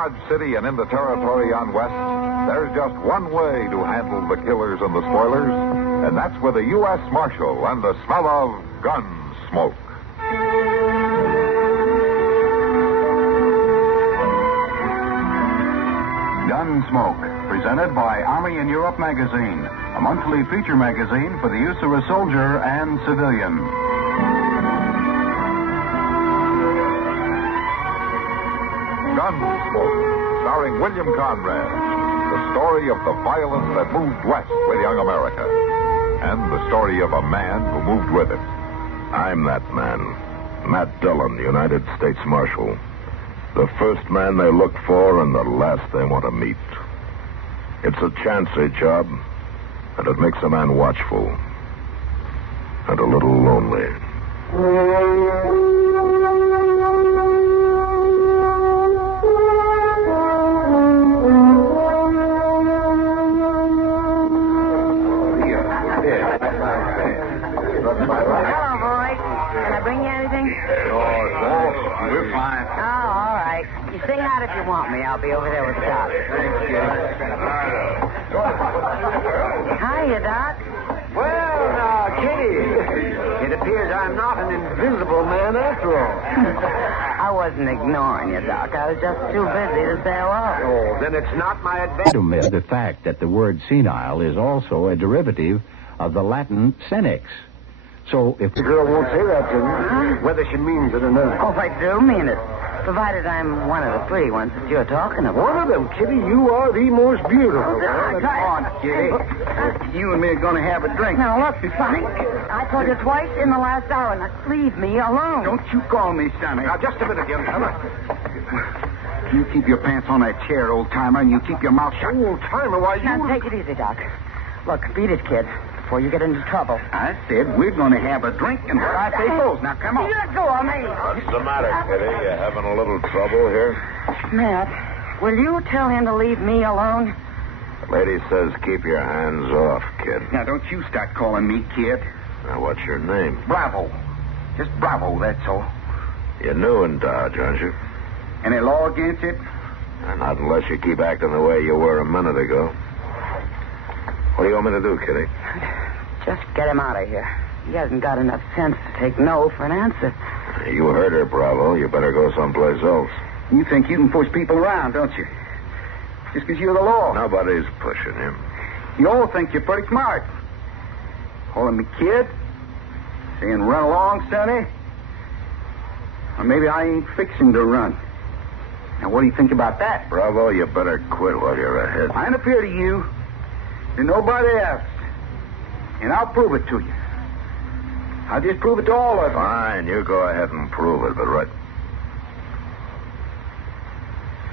Dodge City and in the territory on West, there's just one way to handle the killers and the spoilers, and that's with a U.S. Marshal and the smell of Gunsmoke. Gunsmoke, presented by Army in Europe magazine, a monthly feature magazine for the use of a soldier and civilian. Gunsmoke, starring William Conrad, the story of the violence that moved west with young America, and the story of a man who moved with it. I'm that man, Matt Dillon, United States Marshal. The first man they look for and the last they want to meet. It's a chancy job, and it makes a man watchful and a little lonely. Hello, boy. Can I bring you anything? We're fine. Oh, all right. You sing out if you want me. I'll be over there with Doc. Hiya, Doc. Well, now, Kitty, it appears I'm not an invisible man after all. I wasn't ignoring you, Doc. I was just too busy to say hello. Oh, then it's not my advantage. Admit the fact that the word senile is also a derivative of the Latin senex. So if The girl won't say that to me, whether she means it or not. Oh, I do mean it. Provided I'm one of the pretty ones that you're talking about. One of them, Kitty, you are the most beautiful. Come on, Kitty. You and me are going to have a drink. Now, look, Sonny, I told you twice in the last hour, now leave me alone. Don't you call me Sonny. Now, just a minute, young fella. You keep your pants on that chair, old-timer, and you keep your mouth shut. Old-timer, why, you... Now, take it easy, Doc. Look, beat it, kid, before you get into trouble. I said we're going to have a drink, and what I say goes. Now, come on. Let go of me. What's the matter, Kitty? You having a little trouble here? Matt, will you tell him to leave me alone? The lady says keep your hands off, kid. Now, don't you start calling me kid. Now, what's your name? Bravo. Just Bravo, that's all. You're new in Dodge, aren't you? Any law against it? Not unless you keep acting the way you were a minute ago. What do you want me to do, Kitty? Just get him out of here. He hasn't got enough sense to take no for an answer. You heard her, Bravo. You better go someplace else. You think you can push people around, don't you? Just because you're the law. Nobody's pushing him. You all think you're pretty smart. Calling me kid? Saying run along, Sonny? Or maybe I ain't fixing to run. Now, what do you think about that? Bravo, you better quit while you're ahead. I interfere to you, to nobody else. And I'll prove it to you. I'll just prove it to all of you. Fine, you go ahead and prove it, but right...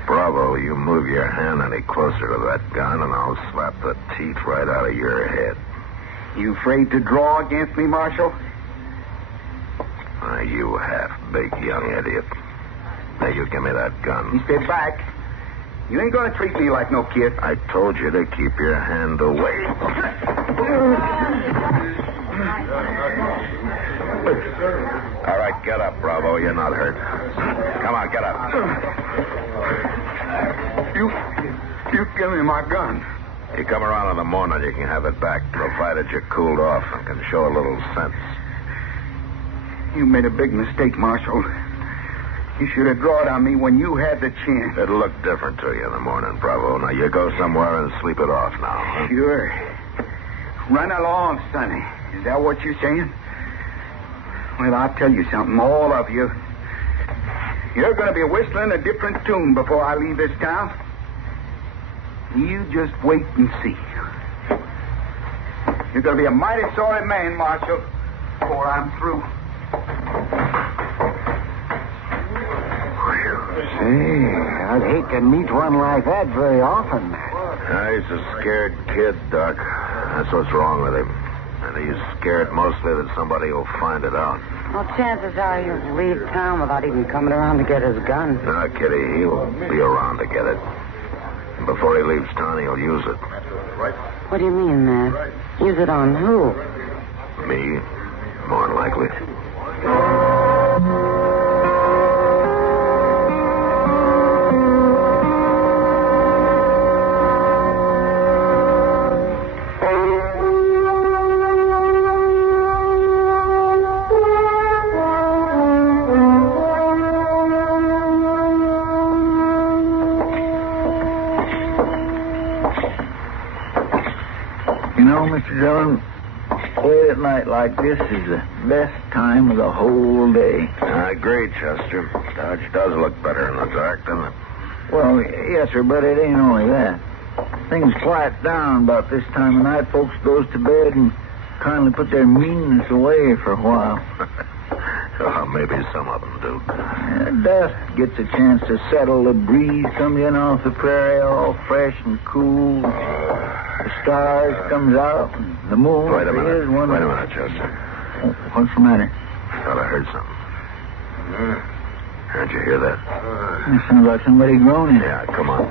Bravo, you move your hand any closer to that gun, and I'll slap the teeth right out of your head. You afraid to draw against me, Marshal? You half-baked young idiot. Now, you give me that gun. You stay back. You ain't going to treat me like no kid. I told you to keep your hand away. All right, get up, Bravo. You're not hurt. Come on, get up. You give me my gun. You come around in the morning, you can have it back, provided you're cooled off and can show a little sense. You made a big mistake, Marshal. You should have drawn on me when you had the chance. It'll look different to you in the morning, Bravo. Now, you go somewhere and sleep it off now. Huh? Sure. Run along, Sonny. Is that what you're saying? Well, I'll tell you something, all of you. You're going to be whistling a different tune before I leave this town. You just wait and see. You're going to be a mighty sorry man, Marshal, before I'm through. Say, I'd hate to meet one like that very often, Matt. He's a scared kid, Doc. That's what's wrong with him. And he's scared mostly that somebody will find it out. Well, chances are he'll leave town without even coming around to get his gun. No, Kitty, he'll be around to get it. And before he leaves town, he'll use it. What do you mean, Matt? Use it on who? Me, more than likely. know, Mr. Dillon, late at night like this is the best time of the whole day. I agree, Chester. Dodge does look better in the dark, doesn't it? Well, yes, sir, but it ain't only that. Things quiet down about this time of night. Folks goes to bed and kindly put their meanness away for a while. Well, maybe some of them do. Dusk gets a chance to settle. The breeze comes in off the prairie all fresh and cool. The stars comes out. And the moon Wait a minute. is one. Wait a minute, Chester. Oh, what's the matter? I thought I heard something. Did you hear that? It sounds like somebody groaning. Yeah, come on.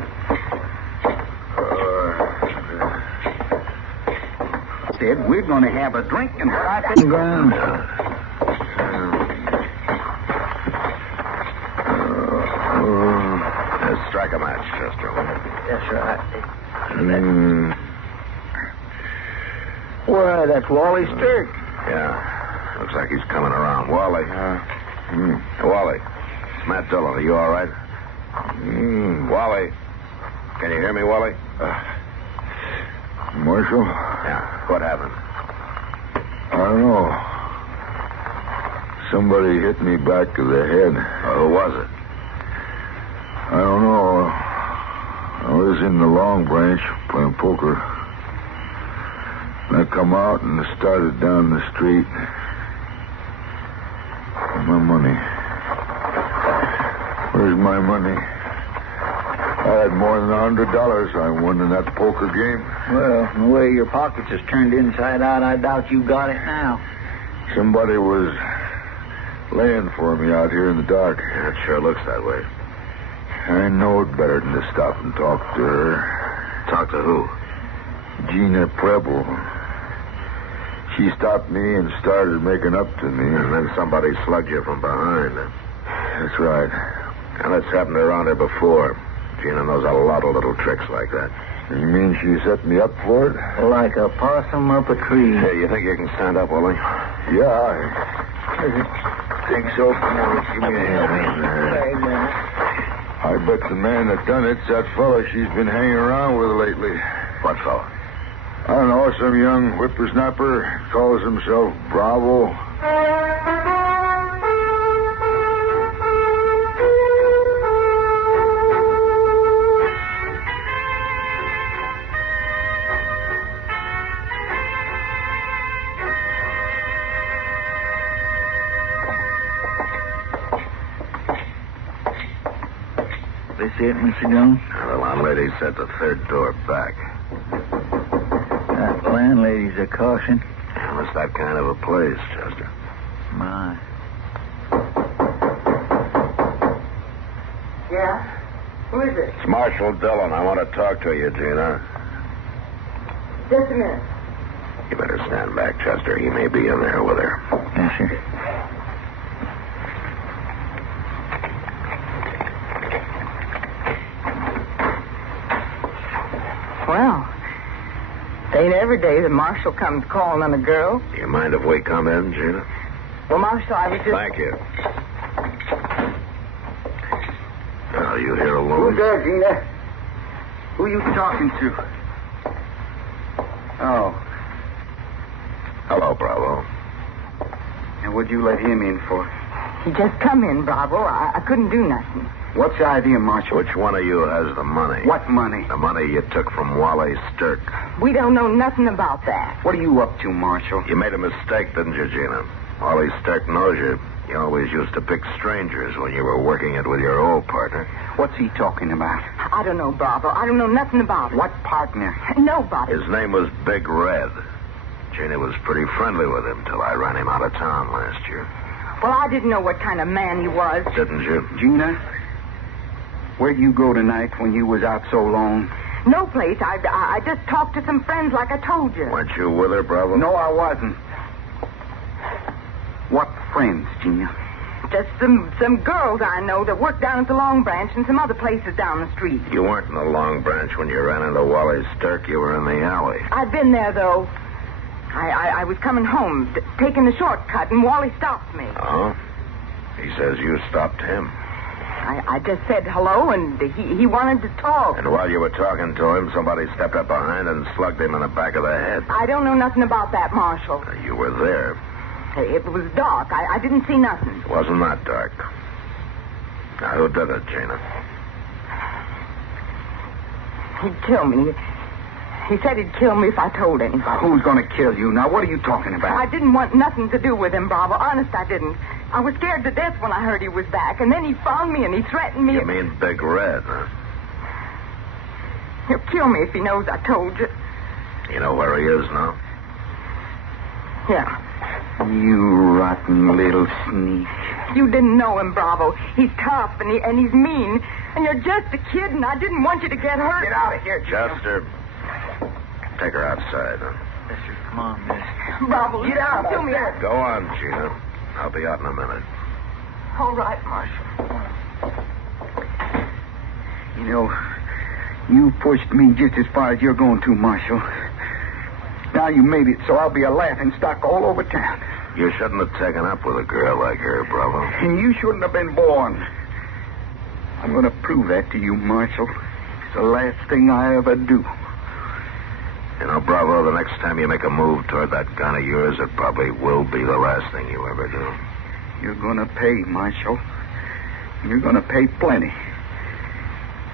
Said we're going to have a drink and On the ground. Strike a match, Chester. Yes, sir. Why, that's Wally Sterk. Yeah. Looks like he's coming around. Wally. Wally. It's Matt Dillon. Are you all right? Wally. Can you hear me, Wally? Marshal? Yeah. What happened? I don't know. Somebody hit me back of the head. Who was it? I don't know. I was in the Long Branch playing poker. And I come out and started down the street. My money. Where's my money? I had more than $100 I won in that poker game. Well, the way your pockets is turned inside out, I doubt you got it now. Somebody was laying for me out here in the dark. Yeah, it sure looks that way. I know it better than to stop and talk to her. Talk to who? Gina Preble. She stopped me and started making up to me. And then somebody slugged you from behind. That's right. And that's happened around her before. Gina knows a lot of little tricks like that. You mean she set me up for it? Like a possum up a tree. Hey, you think you can stand up, Wally? Yeah, I think so. Give me a hand. I bet the man that done it's that fella she's been hanging around with lately. What fella? I don't know, some young whippersnapper calls himself Bravo. This it, Mr. Dillon? Now, the landlady said the third door back. That landlady's a caution. Well, it's that kind of a place, Chester. My. Yeah? Who is it? It's Marshal Dillon. I want to talk to you, Gina. Just a minute. You better stand back, Chester. He may be in there with her. Yes, sir. Well, it ain't every day the marshal comes calling on a girl. Do you mind if we come in, Gina? Well, Marshal, I was just... Thank you. Are you here Who's alone? there, Gina? Who you talking to? Oh. Hello, Bravo. And what'd you let him in for? He just come in, Bravo. I couldn't do nothing. What's the idea, Marshal? Which one of you has the money? What money? The money you took from Wally Sterk. We don't know nothing about that. What are you up to, Marshal? You made a mistake, didn't you, Gina? Wally Sterk knows you. You always used to pick strangers when you were working it with your old partner. What's he talking about? I don't know, Bravo. I don't know nothing about it. What partner? Nobody. His name was Big Red. Gina was pretty friendly with him till I ran him out of town last year. Well, I didn't know what kind of man he was. Didn't you? Gina? Where'd you go tonight when you was out so long? No place. I just talked to some friends like I told you. Weren't you with her, Bravo? No, I wasn't. What friends, Gina? Just some girls I know that work down at the Long Branch and some other places down the street. You weren't in the Long Branch when you ran into Wally Sterk. You were in the alley. I'd been there, though. I was coming home, taking the shortcut, and Wally stopped me. Oh? He says you stopped him. I just said hello, and he wanted to talk. And while you were talking to him, somebody stepped up behind and slugged him in the back of the head. I don't know nothing about that, Marshal. You were there. Hey, it was dark. I didn't see nothing. It wasn't that dark. Now, who did it, Gina? He'd kill me. He said he'd kill me if I told anybody. Who's going to kill you? Now, what are you talking about? I didn't want nothing to do with him, Bravo. Honest, I didn't. I was scared to death when I heard he was back, and then he found me and he threatened me. You mean Big Red, huh? He'll kill me if he knows I told you. You know where he is now? Yeah. You rotten little sneak. You didn't know him, Bravo. He's tough and he's mean, and you're just a kid, and I didn't want you to get hurt. Get out of here, Chester. Take her outside, huh? Mister, come on, miss. Bravo, Get out. Do me a... Go on, Gina. I'll be out in a minute. All right, Marshal. You know, you pushed me just as far as you're going to, Marshal. Now you made it so I'll be a laughing stock all over town. You shouldn't have taken up with a girl like her, Bravo. And you shouldn't have been born. I'm going to prove that to you, Marshal. It's the last thing I ever do. You know, Bravo, the next time you make a move toward that gun of yours, it probably will be the last thing you ever do. You're going to pay, Marshal. You're going to pay plenty.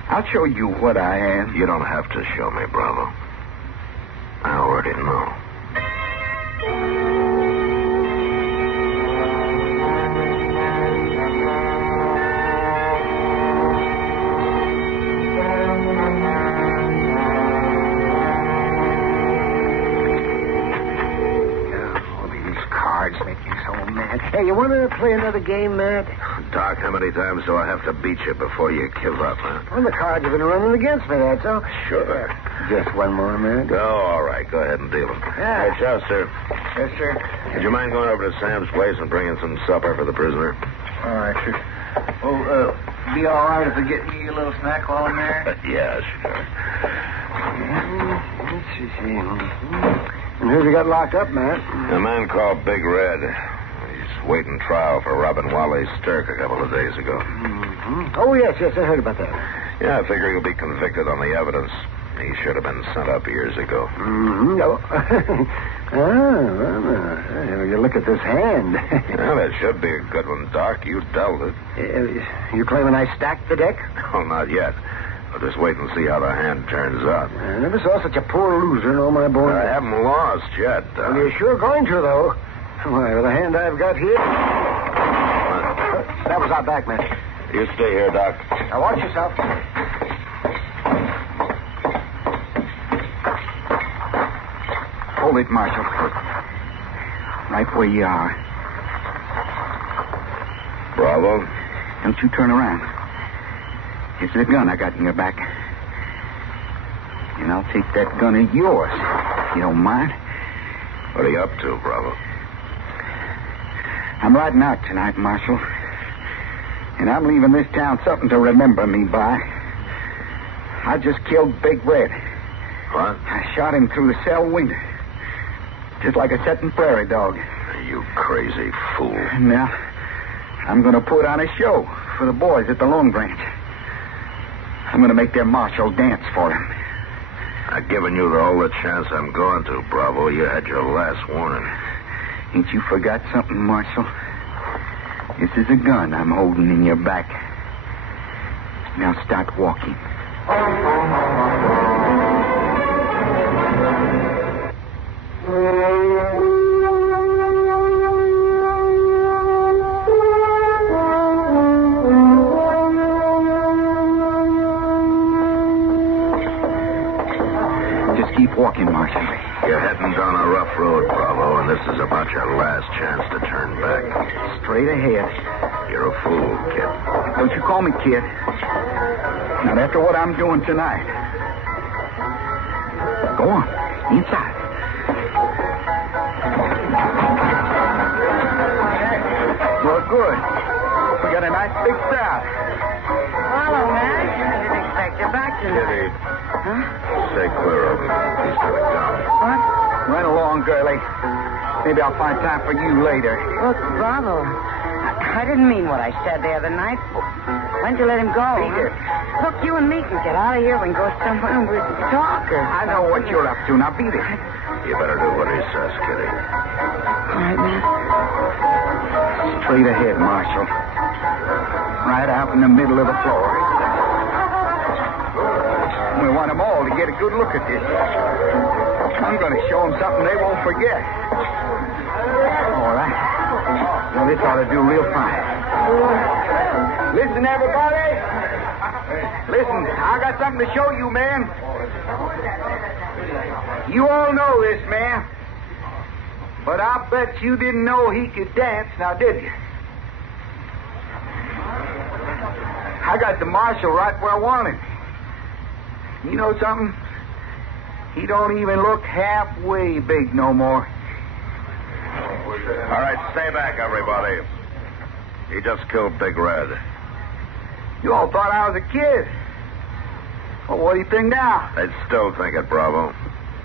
I'll show you what I am. You don't have to show me, Bravo. I already know. Hey, you want to play another game, Matt? Doc, how many times do I have to beat you before you give up, huh? Well, the cards have been running against me, that's all. Sure. Just one more, Matt. Oh, all right. Go ahead and deal them. Yeah. Hey, Chester. Yes, sir. Would you mind going over to Sam's place and bringing some supper for the prisoner? All right, sir. Oh, be all right if I get you a little snack while I'm there? Yeah, sure. Let's see. And who's he got locked up, Matt? A man called Big Red. He's waiting trial for robbing Wally Sterk a couple of days ago. Mm-hmm. Oh, yes, I heard about that. Yeah, I figure he'll be convicted on the evidence. He should have been sent up years ago. Mm-hmm. Well, you look at this hand. Well, it should be a good one, Doc. You dealt it. You claiming I stacked the deck? Oh, not yet. I'll just wait and see how the hand turns out. I never saw such a poor loser in all my born I haven't lost yet, Doc. Well, you're sure going to, though. Why, with the hand I've got here... That was our back, man. You stay here, Doc. Now, watch yourself. Hold it, Marshal. Right where you are. Bravo. Don't you turn around. It's the gun I got in your back. And I'll take that gun of yours. You don't mind? What are you up to, Bravo? I'm riding out tonight, Marshal. And I'm leaving this town something to remember me by. I just killed Big Red. What? I shot him through the cell window. Just like a setting prairie dog. You crazy fool. And now, I'm going to put on a show for the boys at the Long Branch. I'm going to make their marshal dance for him. I've given you all the chance I'm going to, Bravo. You had your last warning. Ain't you forgot something, Marshal? This is a gun I'm holding in your back. Now start walking. Just keep walking, Marshal. You're heading down a rough road, Bravo, and this is about your last chance to turn back. Straight ahead. You're a fool, kid. Don't you call me kid. Not after what I'm doing tonight. Go on. Inside. Well, good. We got a nice big crowd. Hello, man. I didn't expect you back tonight. Kitty, Huh? stay clear of him. He's got a gun. What? Run along, girlie. Maybe I'll find time for you later. Look, Bravo, I didn't mean what I said the other night. When'd you let him go? Beat it. Look, you and me can get out of here. We can go somewhere and we'll talk. I know what you're up to. Now beat it. You better do what he says, Kitty. All right, Matt. Straight ahead, Marshal. Right out in the middle of the floor. We want them all to get a good look at this. I'm going to show them something they won't forget. All right. Well, this ought to do real fine. Listen, everybody. Listen, I got something to show you, man. You all know this man. But I bet you didn't know he could dance, now did you? I got the marshal right where I want him. You know something? He don't even look halfway big no more. All right, stay back, everybody. He just killed Big Red. You all thought I was a kid. Well, what do you think now? They'd still think it, Bravo.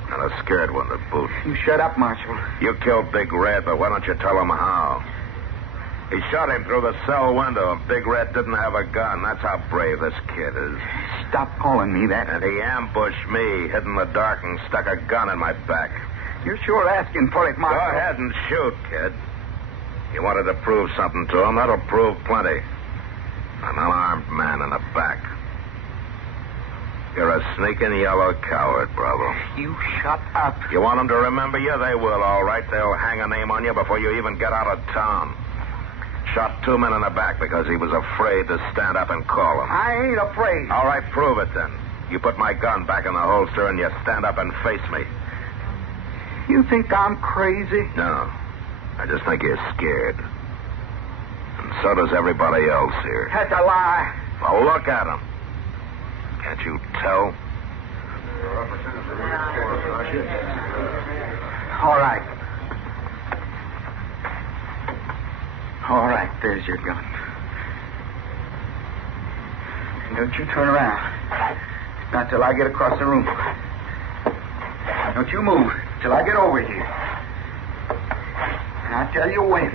And a scared one to boot. You shut up, Marshal. You killed Big Red, but why don't you tell him how? He shot him through the cell window, and Big Red didn't have a gun. That's how brave this kid is. Stop calling me that. And he ambushed me, hid in the dark, and stuck a gun in my back. You're sure asking for it, Marshal. Go ahead and shoot, kid. You wanted to prove something to him. That'll prove plenty. An unarmed man in the back. You're a sneaking yellow coward, Bravo. You shut up. You want them to remember you? They will, all right. They'll hang a name on you before you even get out of town. Shot 2 men in the back because he was afraid to stand up and call them. I ain't afraid. All right, prove it then. You put my gun back in the holster and you stand up and face me. You think I'm crazy? No. I just think you're scared. And so does everybody else here. That's a lie. Well, look at him. Can't you tell? All right. All right, there's your gun. Don't you turn around. Not till I get across the room. Don't you move till I get over here. And I'll tell you when.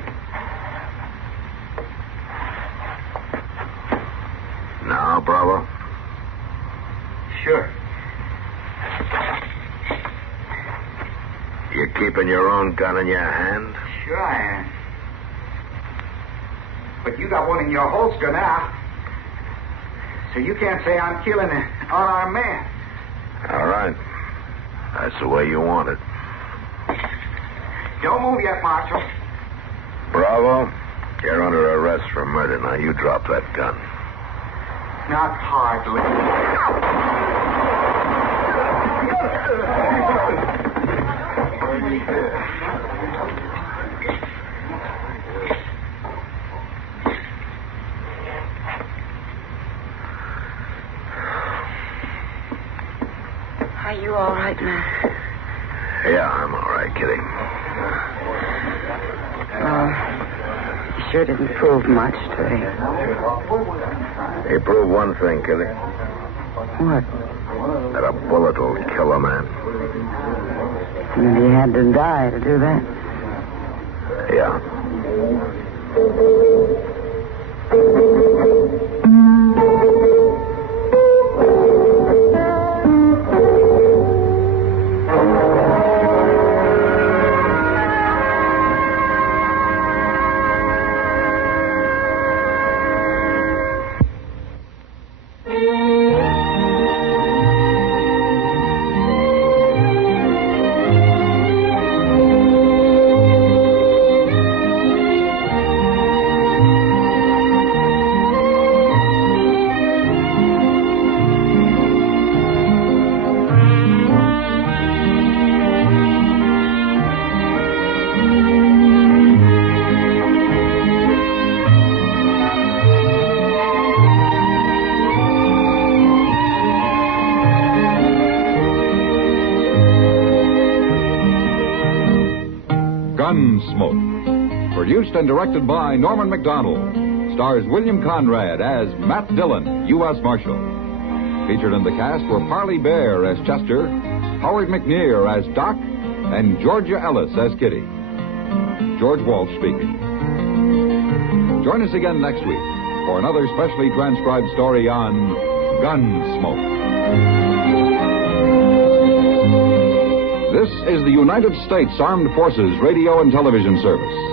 Now, Bravo? Sure. You keeping your own gun in your hand? Sure I am. But you got one in your holster now. So you can't say I'm killing an unarmed man. All right. That's the way you want it. Don't move yet, Marshal. Bravo, you're under arrest for murder. Now you drop that gun. Not hardly. Are you all right, Matt? Yeah, I'm all right, Kitty. You sure didn't prove much today. He proved one thing, Kitty. What? That a bullet will kill a man. And he had to die to do that. Yeah. Gunsmoke. Produced and directed by Norman Macdonnell. Stars William Conrad as Matt Dillon, U.S. Marshal. Featured in the cast were Parley Bear as Chester, Howard McNear as Doc, and Georgia Ellis as Kitty. George Walsh speaking. Join us again next week for another specially transcribed story on Gunsmoke. This is the United States Armed Forces Radio and Television Service.